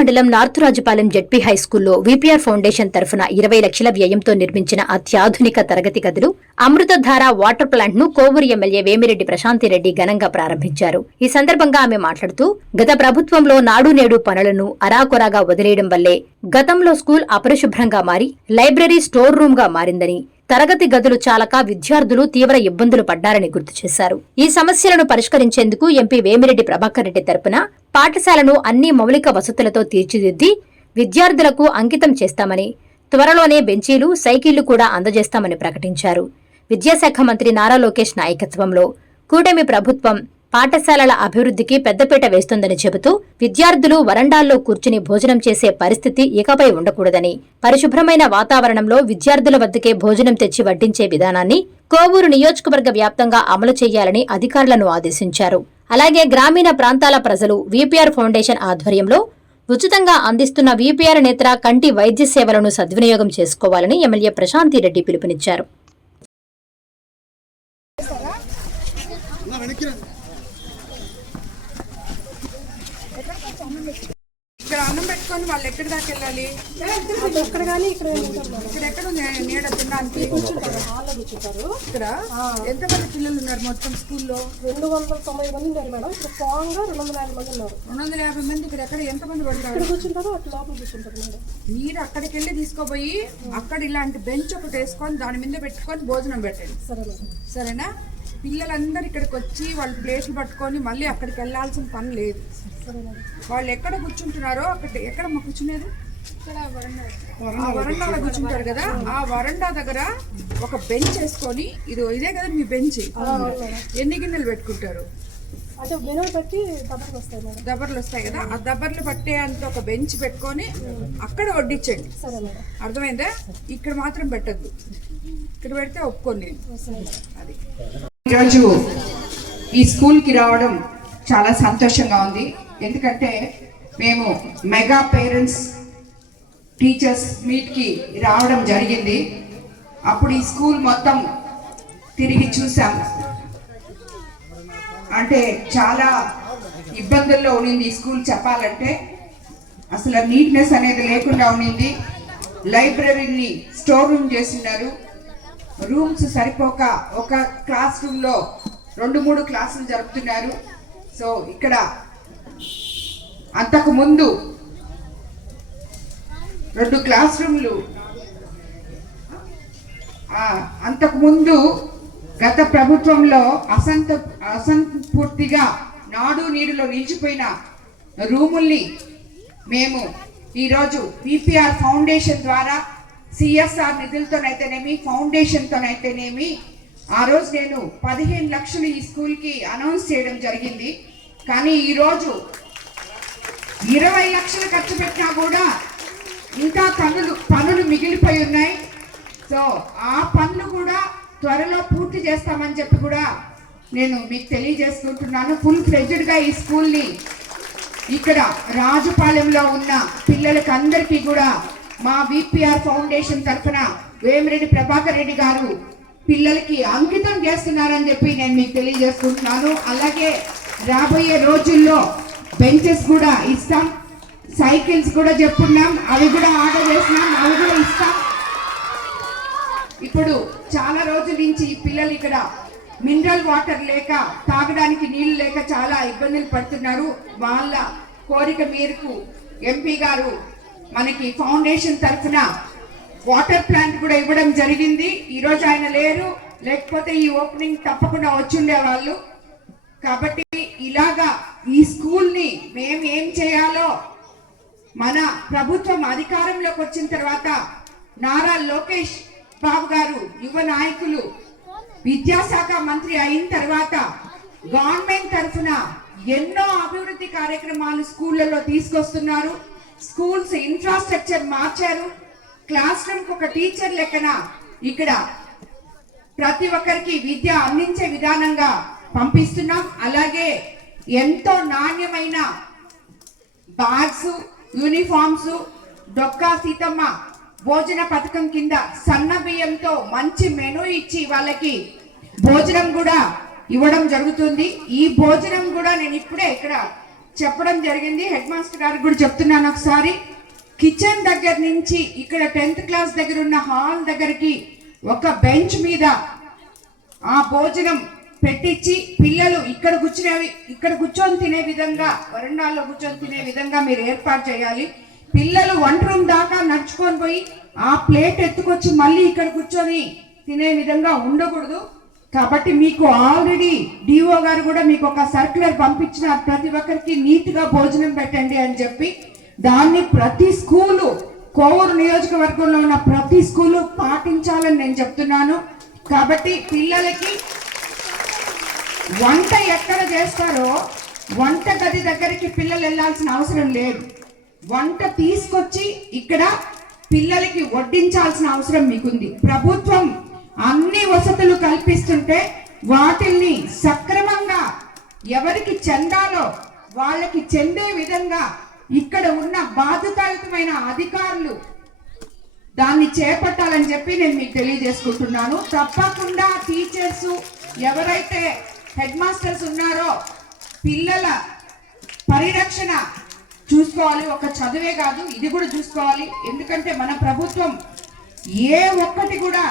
మండలం నార్తురాజుపాలెం ZP హైస్కూల్లో VPR foundation తరఫున 20 లక్షల వ్యయంతో నిర్మించిన అత్యాధునిక తరగతి గదులు అమృతధార వాటర్ ప్లాంట్ ను కోవూరు ఎమ్మెల్యే వేమిరెడ్డి ప్రశాంతిరెడ్డి ఘనంగా ప్రారంభించారు. ఈ సందర్భంగా ఆమె మాట్లాడుతూ గత ప్రభుత్వంలో నాడు నేడు పనులను అరాకొరాగా వదిలేయడం వల్లే గతంలో స్కూల్ అపరిశుభ్రంగా మారి లైబ్రరీ స్టోర్ రూమ్ గా మారిందని, తరగతి గదులు చాలక విద్యార్థులు తీవ్ర ఇబ్బందులు పడ్డారని గుర్తు చేశారు. ఈ సమస్యలను పరిష్కరించేందుకు ఎంపీ వేమిరెడ్డి ప్రభాకర్ రెడ్డి తరపున పాఠశాలను అన్ని మౌలిక వసతులతో తీర్చిదిద్ది విద్యార్థులకు అంకితం చేస్తామని, త్వరలోనే బెంచీలు, సైకిళ్లు కూడా అందజేస్తామని ప్రకటించారు. విద్యాశాఖ మంత్రి నారా లోకేష్ నాయకత్వంలో కూటమి ప్రభుత్వం పాఠశాలల అభివృద్ధికి పెద్దపీట వేస్తోందని చెబుతూ విద్యార్థులు వరండాల్లో కూర్చుని భోజనం చేసే పరిస్థితి ఇకపై ఉండకూడదని, పరిశుభ్రమైన వాతావరణంలో విద్యార్థుల వద్దకే భోజనం తెచ్చి వడ్డించే విధానాన్ని కోవూరు నియోజకవర్గ వ్యాప్తంగా అమలు చేయాలని అధికారులను ఆదేశించారు. అలాగే గ్రామీణ ప్రాంతాల ప్రజలు వీపీఆర్ ఫౌండేషన్ ఆధ్వర్యంలో ఉచితంగా అందిస్తున్న వీపీఆర్ నేత్ర కంటి వైద్య సేవలను సద్వినియోగం చేసుకోవాలని ఎమ్మెల్యే ప్రశాంతిరెడ్డి పిలుపునిచ్చారు. ఇక్కడ అన్నం పెట్టుకొని వాళ్ళు ఎక్కడి దాకా వెళ్ళాలి? ఇక్కడ కానీ ఇక్కడ ఎక్కడ నీడ తినడానికి కూర్చుంటారు. ఇక్కడ ఎంతమంది పిల్లలు ఉన్నారు మొత్తం స్కూల్లో? 290 మంది ఉన్నారు మేడం. ఇక్కడ స్ట్రాంగ్ గా 250 మంది ఉన్నారు. 250 మంది ఇక్కడ ఎక్కడ ఎంతమంది పడతారు? కూర్చుంటారు, అట్లా లోపల కూర్చుంటారు మేడం. మీరు అక్కడికి వెళ్ళి తీసుకోపోయి అక్కడ ఇలాంటి బెంచ్ ఒకటి వేసుకొని దాని మీద పెట్టుకొని భోజనం పెట్టండి. సరే మేడం. సరేనా? పిల్లలందరూ ఇక్కడికి వచ్చి వాళ్ళు ప్లేట్లు పట్టుకొని మళ్ళీ అక్కడికి వెళ్ళాల్సిన పని లేదు. వాళ్ళు ఎక్కడ కూర్చుంటున్నారో ఎక్కడ కూర్చునేది? ఆ వరండాలో కూర్చుంటారు కదా, ఆ వరండా దగ్గర ఒక బెంచ్ వేసుకొని, ఇదే కదా మీ బెంచ్, ఎన్ని గిన్నెలు పెట్టుకుంటారు? దబర్లు వస్తాయి కదా, ఆ దబర్లు పట్టే అంత ఒక బెంచ్ పెట్టుకొని అక్కడ వడ్డించండి. అర్థమైందా? ఇక్కడ మాత్రం పెట్టద్దు. ఇక్కడ పెడితే ఒప్పుకోండి. అది ఈరోజు ఈ స్కూల్కి రావడం చాలా సంతోషంగా ఉంది. ఎందుకంటే మేము మెగా పేరెంట్స్ టీచర్స్ మీట్కి రావడం జరిగింది. అప్పుడు ఈ స్కూల్ మొత్తం తిరిగి చూసాం. అంటే చాలా ఇబ్బందుల్లో ఉండింది ఈ స్కూల్. చెప్పాలంటే అసలు నీట్నెస్ అనేది లేకుండా ఉండింది. లైబ్రరీని స్టోర్ రూమ్ చేస్తున్నారు. రూమ్స్ సరిపోక ఒక క్లాస్ రూమ్లో 2-3 క్లాసులు జరుపుతున్నారు. సో ఇక్కడ అంతకు ముందు 2 క్లాస్ రూమ్లు, అంతకుముందు గత ప్రభుత్వంలో అసంపూర్తిగా నాడు నీడులో నిలిచిపోయిన రూముల్ని మేము ఈరోజు వీపీఆర్ ఫౌండేషన్ ద్వారా సిఎస్ఆర్ నిధులతోనైతేనేమి, ఫౌండేషన్తోనైతేనేమి, ఆ రోజు నేను 15 లక్షలు ఈ స్కూల్కి అనౌన్స్ చేయడం జరిగింది. కానీ ఈరోజు 20 లక్షలు ఖర్చు పెట్టినా కూడా ఇంకా పనులు మిగిలిపోయి ఉన్నాయి. సో ఆ పనులు కూడా త్వరలో పూర్తి చేస్తామని చెప్పి కూడా నేను మీకు తెలియజేసుకుంటున్నాను. ఫుల్ ఫ్లెడ్జ్డ్గా ఈ స్కూల్ని ఇక్కడ రాజుపాలెంలో ఉన్న పిల్లలకి అందరికీ కూడా మా వీపీఆర్ ఫౌండేషన్ తరఫున వేమిరెడ్డి ప్రభాకర్ రెడ్డి గారు పిల్లలకి అంకితం చేస్తున్నారని చెప్పి నేను మీకు తెలియజేసుకుంటున్నాను. అలాగే రాబోయే రోజుల్లో బెంచెస్ కూడా ఇస్తాం, సైకిల్స్ కూడా చెప్పున్నాం, అవి కూడా ఆర్డర్ చేస్తున్నాం, అవి కూడా ఇస్తాం. ఇప్పుడు చాలా రోజుల నుంచి ఈ పిల్లలు ఇక్కడ మినరల్ వాటర్ లేక, తాగడానికి నీళ్లు లేక చాలా ఇబ్బందులు పడుతున్నారు. వాళ్ళ కోరిక మేరకు ఎంపీ గారు మనకి ఫౌండేషన్ తరఫున వాటర్ ప్లాంట్ కూడా ఇవ్వడం జరిగింది. ఈరోజు ఆయన లేరు, లేకపోతే ఈ ఓపెనింగ్ తప్పకుండా వచ్చుండే వాళ్ళు. కాబట్టి ఇలాగా ఈ స్కూల్ని మేము ఏం చేయాలో మన ప్రభుత్వం అధికారంలోకి వచ్చిన తర్వాత నారా లోకేష్ బాబు గారు యువ నాయకులు విద్యాశాఖ మంత్రి అయిన తర్వాత గవర్నమెంట్ తరఫున ఎన్నో అభివృద్ధి కార్యక్రమాలు స్కూళ్లలో తీసుకొస్తున్నారు. స్కూల్స్ ఇన్ఫ్రాస్ట్రక్చర్ మార్చారు. క్లాస్ రూమ్కి ఒక టీచర్ లెక్కన ఇక్కడ ప్రతి ఒక్కరికి విద్య అందించే విధానంగా పంపిస్తున్నాం. అలాగే ఎంతో నాణ్యమైన బ్యాగ్స్, యూనిఫామ్స్, డొక్కా సీతమ్మ భోజన పథకం కింద సన్న బియ్యంతో మంచి మెనూ ఇచ్చి వాళ్ళకి భోజనం కూడా ఇవ్వడం జరుగుతుంది. ఈ భోజనం కూడా నేను ఇప్పుడే ఇక్కడ చెప్పడం జరిగింది. హెడ్ మాస్టర్ గారికి కూడా చెప్తున్నాను ఒకసారి. కిచెన్ దగ్గర నుంచి ఇక్కడ 10th క్లాస్ దగ్గర ఉన్న హాల్ దగ్గరికి ఒక బెంచ్ మీద ఆ భోజనం పెట్టించి పిల్లలు ఇక్కడ కూర్చొని తినే విధంగా, వరండాల్లో కూర్చొని తినే విధంగా మీరు ఏర్పాటు చేయాలి. పిల్లలు వంట రూమ్ దాకా నడుచుకొని పోయి ఆ ప్లేట్ ఎత్తుకొచ్చి మళ్ళీ ఇక్కడ కూర్చొని తినే విధంగా ఉండకూడదు. కాబట్టి మీకు ఆల్రెడీ డిఓ గారు కూడా మీకు ఒక సర్క్యులర్ పంపించిన, ప్రతి ఒక్కరికి నీట్ గా భోజనం పెట్టండి అని చెప్పి, దాన్ని ప్రతి స్కూలు, కోవూరు నియోజకవర్గంలో ఉన్న ప్రతి స్కూలు పాటించాలని నేను చెప్తున్నాను. కాబట్టి పిల్లలకి వంట ఎక్కడ చేస్తారో వంట గది దగ్గరికి పిల్లలు వెళ్ళాల్సిన అవసరం లేదు. వంట తీసుకొచ్చి ఇక్కడ పిల్లలకి వడ్డించాల్సిన అవసరం మీకుంది. ప్రభుత్వం అన్ని వసతులు కల్పిస్తుంటే వాటిల్ని సక్రమంగా ఎవరికి చెందాలో వాళ్ళకి చెందే విధంగా ఇక్కడ ఉన్న బాధ్యతాయుతమైన అధికారులు దాన్ని చేపట్టాలని చెప్పి నేను మీకు తెలియజేసుకుంటున్నాను. తప్పకుండా టీచర్స్, ఎవరైతే హెడ్ మాస్టర్స్ ఉన్నారో పిల్లల పరిరక్షణ చూసుకోవాలి. ఒక చదువే కాదు, ఇది కూడా చూసుకోవాలి. ఎందుకంటే మన ప్రభుత్వం ఏ ఒక్కటి కూడా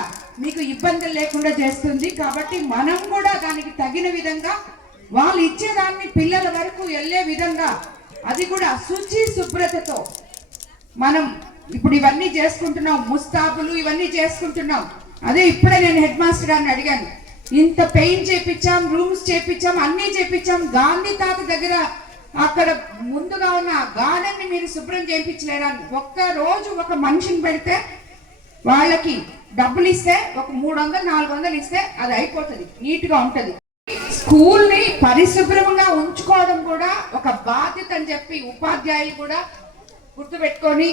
మీకు ఇబ్బందులు లేకుండా చేస్తుంది. కాబట్టి మనం కూడా దానికి తగిన విధంగా వాళ్ళు ఇచ్చేదాన్ని పిల్లల వరకు వెళ్ళే విధంగా, అది కూడా శుచి శుభ్రతతో మనం ఇప్పుడు ఇవన్నీ చేసుకుంటున్నాం. ముస్తాబులు ఇవన్నీ చేసుకుంటున్నాం. అదే ఇప్పుడే నేను హెడ్ మాస్టర్ గారిని అడిగాను, ఇంత పెయింట్ చేపించాం, రూమ్స్ చేపించాం, అన్నీ చేపించాం, గాంధీ తాత దగ్గర అక్కడ ముందుగా ఉన్న గార్డెన్ ని మీరు శుభ్రం చేయించలేరా? ఒక్క రోజు ఒక మనిషిని పెడితే వాళ్ళకి డబ్బులు ఇస్తే ఒక 300-400 ఇస్తే అది అయిపోతుంది, నీట్ గా ఉంటది. స్కూల్ ని పరిశుభ్రంగా ఉంచుకోవడం కూడా ఒక బాధ్యత అని చెప్పి ఉపాధ్యాయులు కూడా గుర్తుపెట్టుకొని,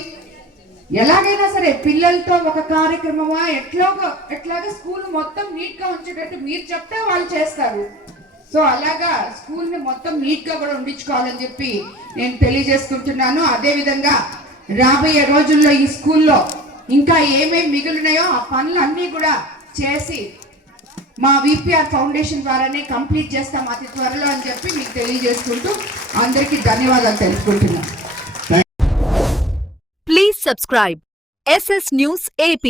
ఎలాగైనా సరే పిల్లలతో ఒక కార్యక్రమమా ఎట్లాగా స్కూల్ మొత్తం నీట్ గా ఉంచేటట్టు మీరు చెప్తే వాళ్ళు చేస్తారు. సో అలాగా స్కూల్ ని మొత్తం నీట్ గా కూడా ఉండించుకోవాలని చెప్పి నేను తెలియజేసుకుంటున్నాను. అదే విధంగా రాబోయే రోజుల్లో ఈ స్కూల్లో ఇంకా ఏమేమి మిగిలినాయో ఆ పనులన్నీ కూడా చేసి మా విపిఆర్ ఫౌండేషన్ ద్వారానే కంప్లీట్ చేస్తాం అతి త్వరలో అని చెప్పి మీకు తెలియజేసుకుంటూ అందరికీ ధన్యవాదాలు తెలుపుకుంటున్నాను. Please subscribe SS News AP.